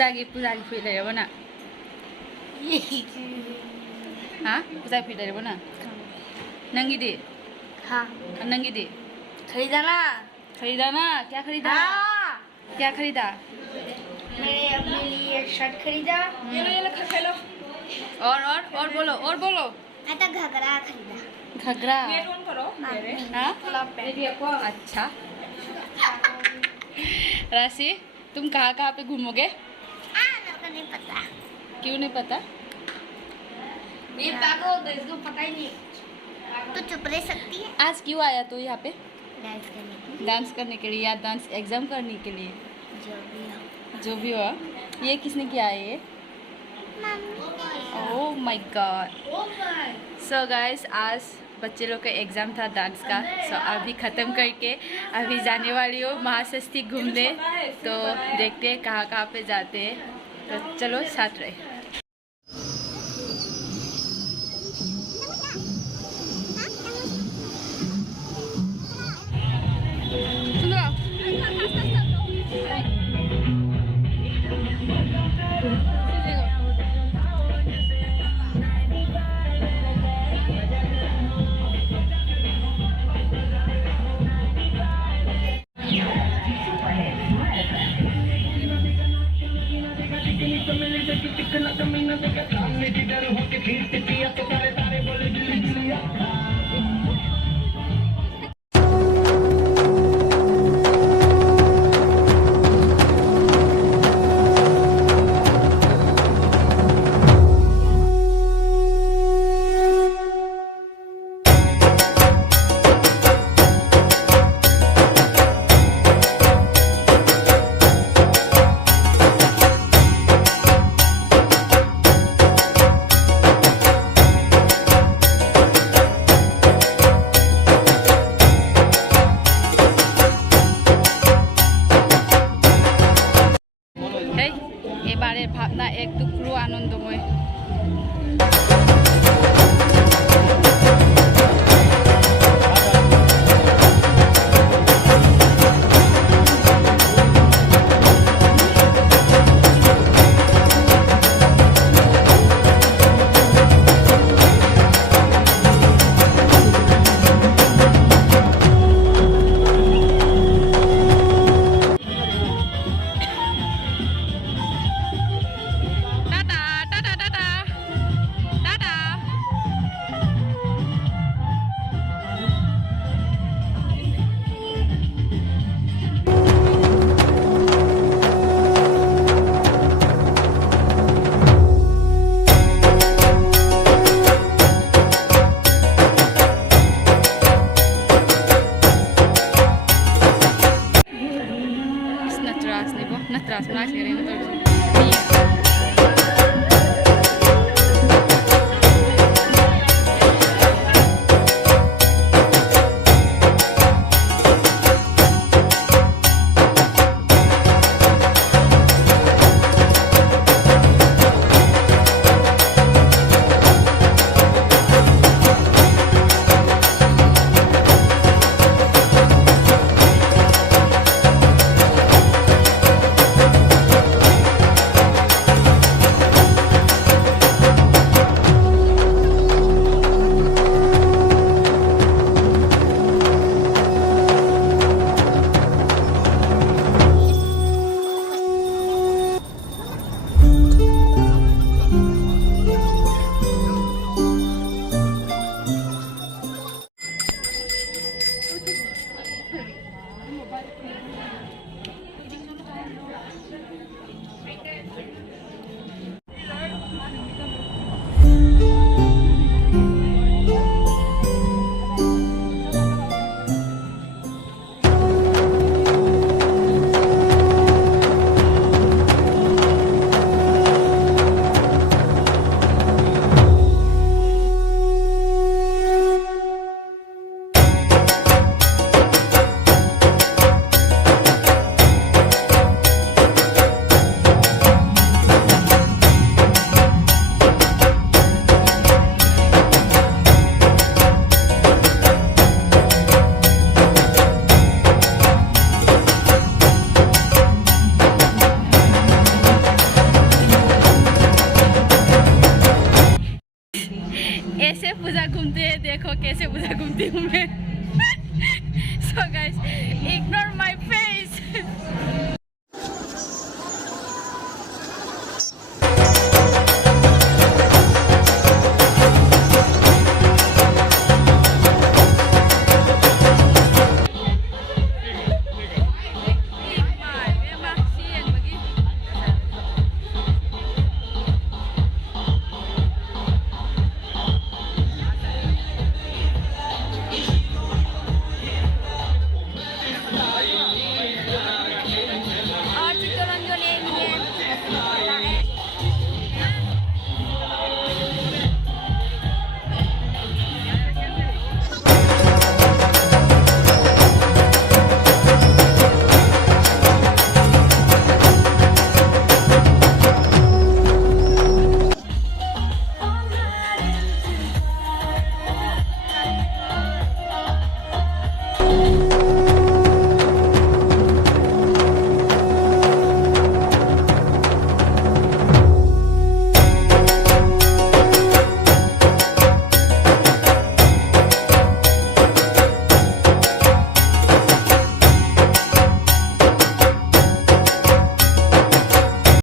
पूजा की फुई लेरबो ना हाँ पूजा फुई लेरबो ना नंगी दी हाँ नंगी दी खरीदा ना क्या खरीदा हाँ। क्या खरीदा मैंने अपने लिए शर्ट खरीदा ये लो खेलो और बोलो मैं तो घगरा खरीदा घगरा नेट ऑन करो हाँ क्लब अच्छा राशि तुम कहाँ पे घूमोगे मेरे को नहीं पता क्यों नहीं पता ये पागल तो इसको पता ही नहीं तो चुप रह सकती है आज क्यों आया तू यहाँ पे डांस करने के लिए या डांस एग्जाम करने के लिए जो भी हो ये किसने किया है ये oh my God so guys आज बच्चे लोग का एग्ज़ाम था डांस का सो अभी ख़त्म करके अभी जाने वाली हूँ महाषष्ठी घूमने तो देखते हैं कहाँ पे जाते हैं तो चलो साथ रहे এবারে ভাবনা এক টুকরো আনন্দময় Natras mo na sila rin ito.